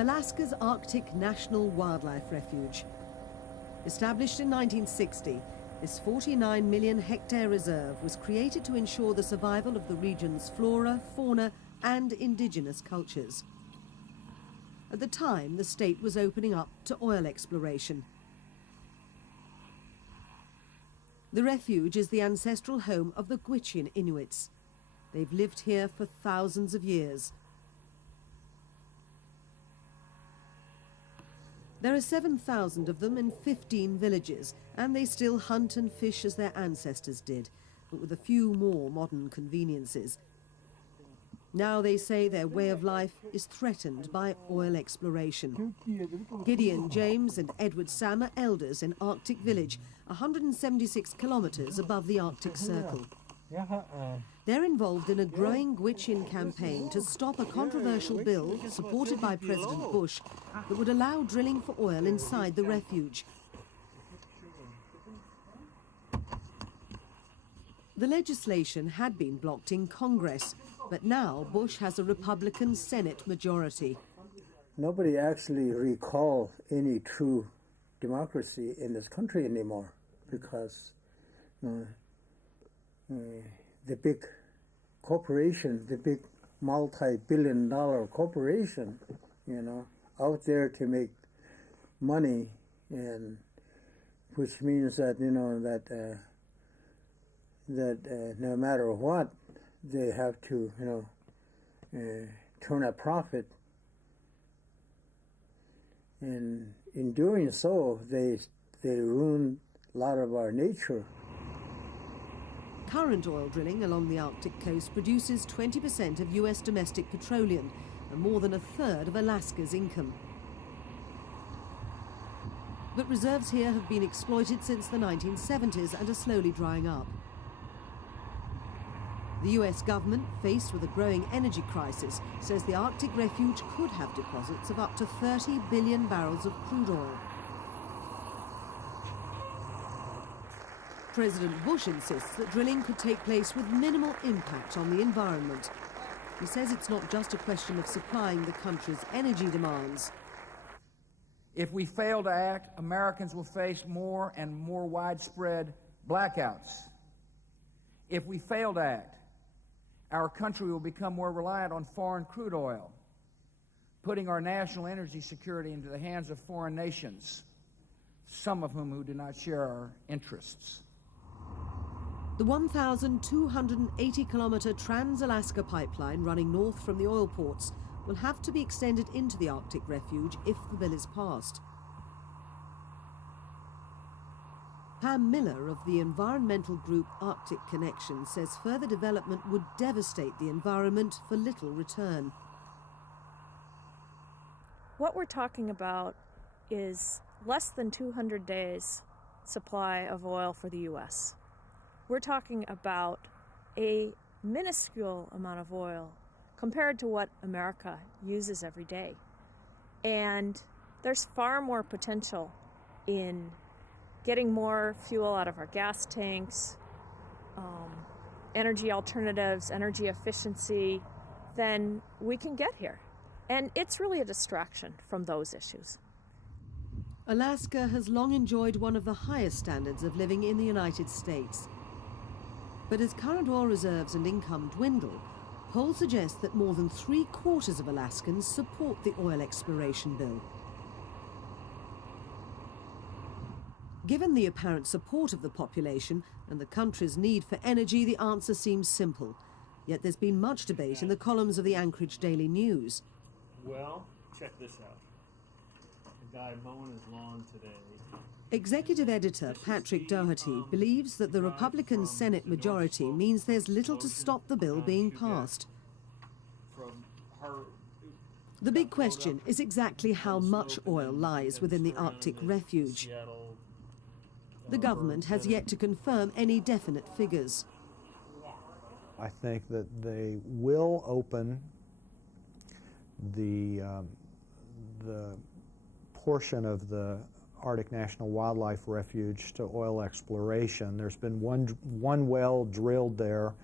Alaska's Arctic National Wildlife Refuge. Established in 1960, this 49 million hectare reserve was created to ensure the survival of the region's flora, fauna and indigenous cultures. At the time, the state was opening up to oil exploration. The refuge is the ancestral home of the Gwich'in Inuits. They've lived here for thousands of years. There are 7,000 of them in 15 villages, and they still hunt and fish as their ancestors did, but with a few more modern conveniences. Now they say their way of life is threatened by oil exploration. Gideon James and Edward Sam are elders in Arctic Village, 176 kilometres above the Arctic Circle. They're involved in a growing Gwich'in campaign to stop a controversial bill supported by President Bush that would allow drilling for oil inside the refuge. The legislation had been blocked in Congress, but now Bush has a Republican Senate majority. Nobody actually recalls any true democracy in this country anymore because the big corporation, the big multi-billion-dollar corporation, out there to make money, and which means that that no matter what, they have to turn a profit, and in doing so, they ruin a lot of our nature. Current oil drilling along the Arctic coast produces 20% of US domestic petroleum and more than a third of Alaska's income. But reserves here have been exploited since the 1970s and are slowly drying up. The US government, faced with a growing energy crisis, says the Arctic refuge could have deposits of up to 30 billion barrels of crude oil. President Bush insists that drilling could take place with minimal impact on the environment. He says it's not just a question of supplying the country's energy demands. If we fail to act, Americans will face more and more widespread blackouts. If we fail to act, our country will become more reliant on foreign crude oil, putting our national energy security into the hands of foreign nations, some of whom do not share our interests. The 1,280-kilometre Trans-Alaska pipeline running north from the oil ports will have to be extended into the Arctic refuge if the bill is passed. Pam Miller of the environmental group Arctic Connection says further development would devastate the environment for little return. What we're talking about is less than 200 days supply of oil for the U.S. We're talking about a minuscule amount of oil compared to what America uses every day. And there's far more potential in getting more fuel out of our gas tanks, energy alternatives, energy efficiency, than we can get here. And it's really a distraction from those issues. Alaska has long enjoyed one of the highest standards of living in the United States. But as current oil reserves and income dwindle, polls suggest that more than 3/4 of Alaskans support the oil exploration bill. Given the apparent support of the population and the country's need for energy, the answer seems simple. Yet there's been much debate in the columns of the Anchorage Daily News. Well, check this out. The guy mowing his lawn today. Executive editor Patrick Dougherty believes that the Republican Senate majority means there's little to stop the bill being passed. The big question is exactly how much oil lies within the Arctic refuge. The government has yet to confirm any definite figures. I think that they will open the portion of the Arctic National Wildlife Refuge to oil exploration. There's been one well drilled there.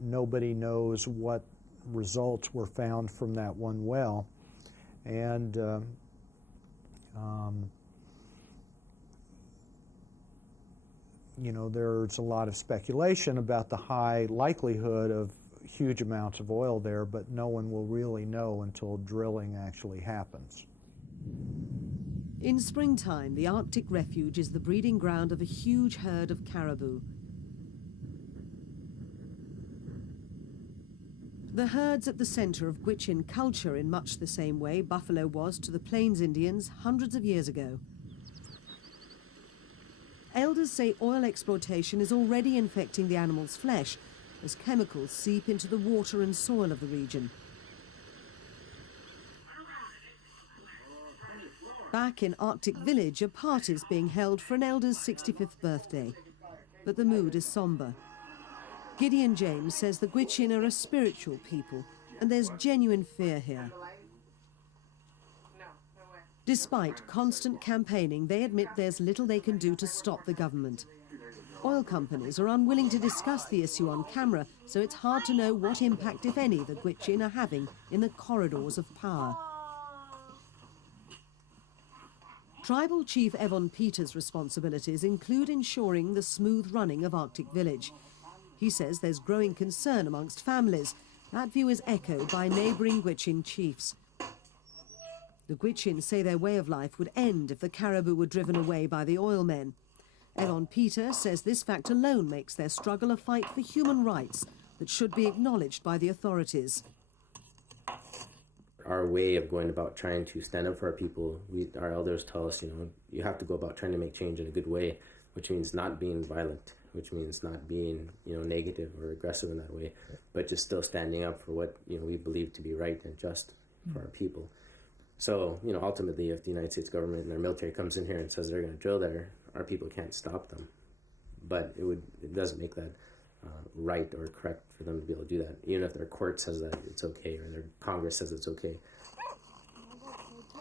Nobody knows what results were found from that one well. And you know, there's a lot of speculation about the high likelihood of huge amounts of oil there, but no one will really know until drilling actually happens. In springtime, the Arctic Refuge is the breeding ground of a huge herd of caribou. The herd's at the center of Gwich'in culture in much the same way buffalo was to the Plains Indians hundreds of years ago. Elders say oil exploitation is already infecting the animal's flesh as chemicals seep into the water and soil of the region. Back in Arctic Village, a party is being held for an elder's 65th birthday, but the mood is somber. Gideon James says the Gwich'in are a spiritual people, and there's genuine fear here. Despite constant campaigning, they admit there's little they can do to stop the government. Oil companies are unwilling to discuss the issue on camera, so it's hard to know what impact, if any, the Gwich'in are having in the corridors of power. Tribal Chief Evon Peter's responsibilities include ensuring the smooth running of Arctic Village. He says there's growing concern amongst families. That view is echoed by neighbouring Gwich'in chiefs. The Gwich'in say their way of life would end if the caribou were driven away by the oil men. Evon Peter says this fact alone makes their struggle a fight for human rights that should be acknowledged by the authorities. Our way of going about trying to stand up for our people, our elders tell us, you have to go about trying to make change in a good way, which means not being violent, which means not being, negative or aggressive in that way, but just still standing up for what, we believe to be right and just for our people. So, ultimately, if the United States government and our military comes in here and says they're going to drill there, our people can't stop them. But it doesn't make that right or correct for them to be able to do that, even if their court says that it's okay or their Congress says it's okay.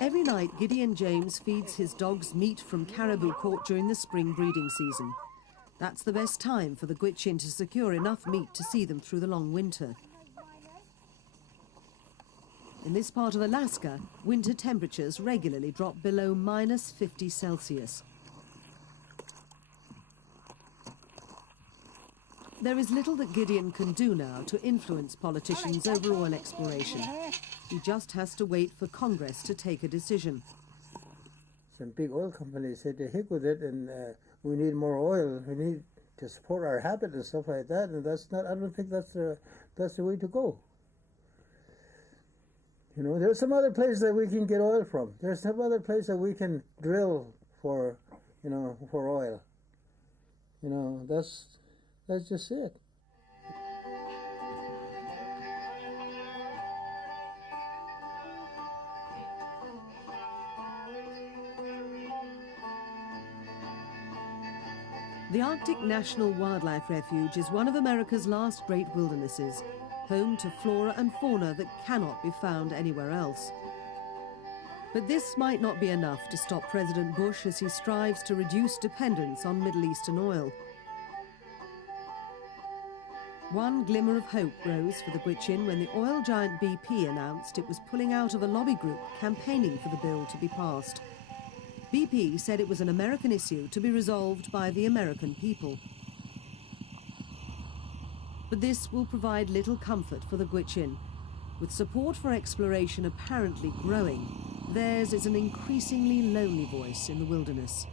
Every night, Gideon James feeds his dogs meat from caribou caught during the spring breeding season. That's the best time for the Gwich'in to secure enough meat to see them through the long winter. In this part of Alaska, winter temperatures regularly drop below -50 Celsius. There is little that Gideon can do now to influence politicians over oil exploration. He just has to wait for Congress to take a decision. Some big oil companies said to heck with it, and we need more oil. We need to support our habit and stuff like that. And that's not. I don't think that's the way to go. There's some other places that we can get oil from. There's some other place that we can drill for, for oil. That's just it. The Arctic National Wildlife Refuge is one of America's last great wildernesses, home to flora and fauna that cannot be found anywhere else. But this might not be enough to stop President Bush as he strives to reduce dependence on Middle Eastern oil. One glimmer of hope rose for the Gwich'in when the oil giant BP announced it was pulling out of a lobby group campaigning for the bill to be passed. BP said it was an American issue to be resolved by the American people. But this will provide little comfort for the Gwich'in. With support for exploration apparently growing, theirs is an increasingly lonely voice in the wilderness.